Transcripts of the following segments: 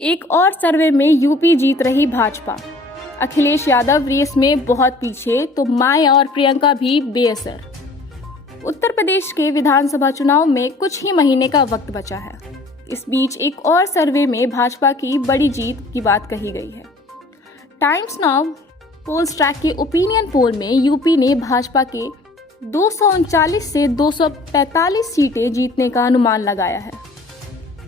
एक और सर्वे में यूपी जीत रही भाजपा। अखिलेश यादव रेस में बहुत पीछे तो माया और प्रियंका भी बेअसर। उत्तर प्रदेश के विधानसभा चुनाव में कुछ ही महीने का वक्त बचा है। इस बीच एक और सर्वे में भाजपा की बड़ी जीत की बात कही गई है। टाइम्स नाउ पोल्स ट्रैक के ओपिनियन पोल में यूपी ने भाजपा के 239 से 245 सीटें जीतने का अनुमान लगाया है।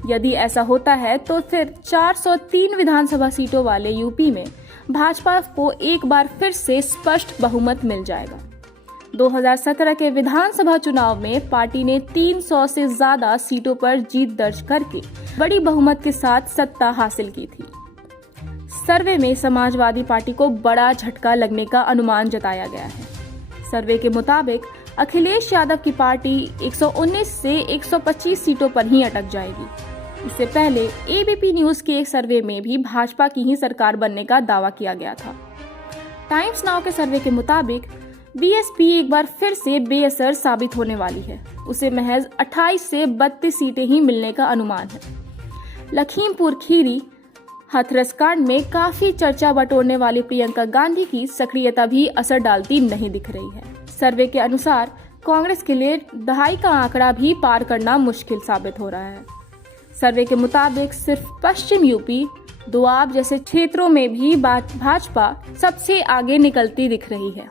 यदि ऐसा होता है तो फिर 403 विधानसभा सीटों वाले यूपी में भाजपा को एक बार फिर से स्पष्ट बहुमत मिल जाएगा। 2017 के विधानसभा चुनाव में पार्टी ने 300 से ज्यादा सीटों पर जीत दर्ज करके बड़ी बहुमत के साथ सत्ता हासिल की थी। सर्वे में समाजवादी पार्टी को बड़ा झटका लगने का अनुमान जताया गया है। सर्वे के मुताबिक अखिलेश यादव की पार्टी 119 से 125 सीटों पर ही अटक जाएगी। इससे पहले एबीपी न्यूज के एक सर्वे में भी भाजपा की ही सरकार बनने का दावा किया गया था। टाइम्स नाउ के सर्वे के मुताबिक बीएसपी एक बार फिर से बेअसर साबित होने वाली है। उसे महज 28 से 32 सीटें ही मिलने का अनुमान है। लखीमपुर खीरी हाथरस कांड में काफी चर्चा बटोरने वाली प्रियंका गांधी की सक्रियता भी असर डालती नहीं दिख रही है। सर्वे के अनुसार कांग्रेस के लिए दहाई का आंकड़ा भी पार करना मुश्किल साबित हो रहा है। सर्वे के मुताबिक सिर्फ पश्चिम यूपी, दोआब जैसे क्षेत्रों में भी भाजपा सबसे आगे निकलती दिख रही है,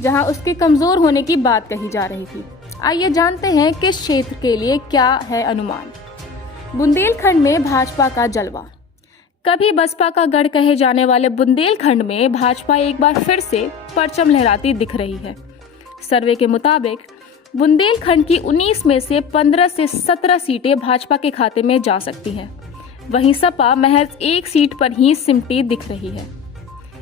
जहां उसके कमजोर होने की बात कही जा रही थी। आइए जानते हैं किस क्षेत्र के लिए क्या है अनुमान। बुंदेलखंड में भाजपा का जलवा। कभी बसपा का गढ़ कहे जाने वाले बुंदेलखंड में भाजपा एक बार फिर से परचम लहराती दिख रही है। सर्वे के मुताबिक बुंदेलखंड की 19 में से 15 से 17 सीटें भाजपा के खाते में जा सकती हैं। वहीं सपा महज एक सीट पर ही सिमटी दिख रही है।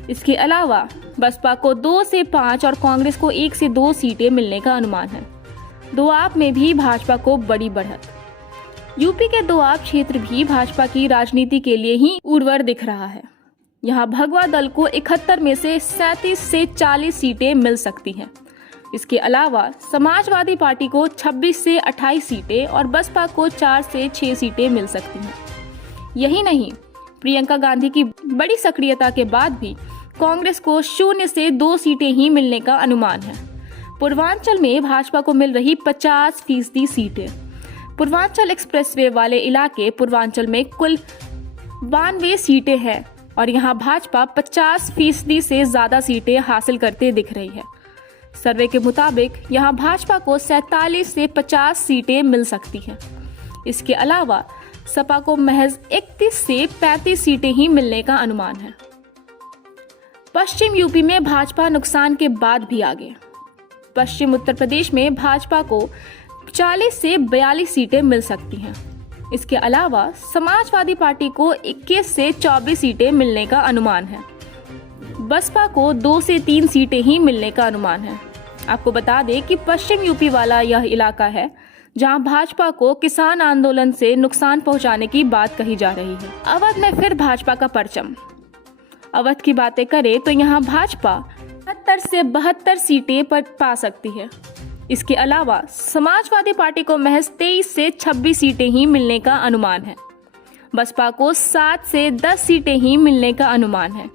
इसके अलावा बसपा को 2 से 5 और कांग्रेस को 1 से 2 सीटें मिलने का अनुमान है। दोआब में भी भाजपा को बड़ी बढ़त। यूपी के दोआब क्षेत्र भी भाजपा की राजनीति के लिए ही उर्वर दिख रहा है। यहाँ भगवा दल को 71 में से 37 से 40 सीटें मिल सकती हैं। इसके अलावा समाजवादी पार्टी को 26 से 28 सीटें और बसपा को 4 से 6 सीटें मिल सकती हैं। यही नहीं, प्रियंका गांधी की बड़ी सक्रियता के बाद भी कांग्रेस को 0 से 2 सीटें ही मिलने का अनुमान है। पूर्वांचल में भाजपा को मिल रही 50% सीटें। पूर्वांचल एक्सप्रेसवे वाले इलाके पूर्वांचल में कुल 92 सीटें हैं और यहाँ भाजपा 50% से ज्यादा सीटें हासिल करते दिख रही है। सर्वे के मुताबिक यहाँ भाजपा को 47 से 50 सीटें मिल सकती हैं। इसके अलावा सपा को महज 31 से 35 सीटें ही मिलने का अनुमान है। पश्चिम यूपी में भाजपा नुकसान के बाद भी आगे। पश्चिम उत्तर प्रदेश में भाजपा को 40 से 42 सीटें मिल सकती हैं। इसके अलावा समाजवादी पार्टी को 21 से 24 सीटें मिलने का अनुमान है। बसपा को 2 से 3 सीटें ही मिलने का अनुमान है। आपको बता दें कि पश्चिम यूपी वाला यह इलाका है जहां भाजपा को किसान आंदोलन से नुकसान पहुंचाने की बात कही जा रही है। अवध में फिर भाजपा का परचम। अवध की बातें करें तो यहां भाजपा 70 से 72 सीटें पर पा सकती है। इसके अलावा समाजवादी पार्टी को महज 23 से 26 सीटें ही मिलने का अनुमान है। बसपा को 7 से 10 सीटें ही मिलने का अनुमान है।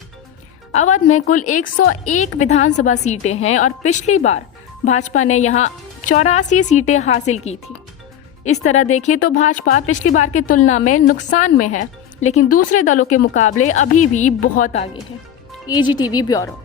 अवध में कुल 101 विधानसभा सीटें हैं और पिछली बार भाजपा ने यहां 84 सीटें हासिल की थी। इस तरह देखें तो भाजपा पिछली बार की तुलना में नुकसान में है, लेकिन दूसरे दलों के मुकाबले अभी भी बहुत आगे है। एजीटीवी ब्यूरो।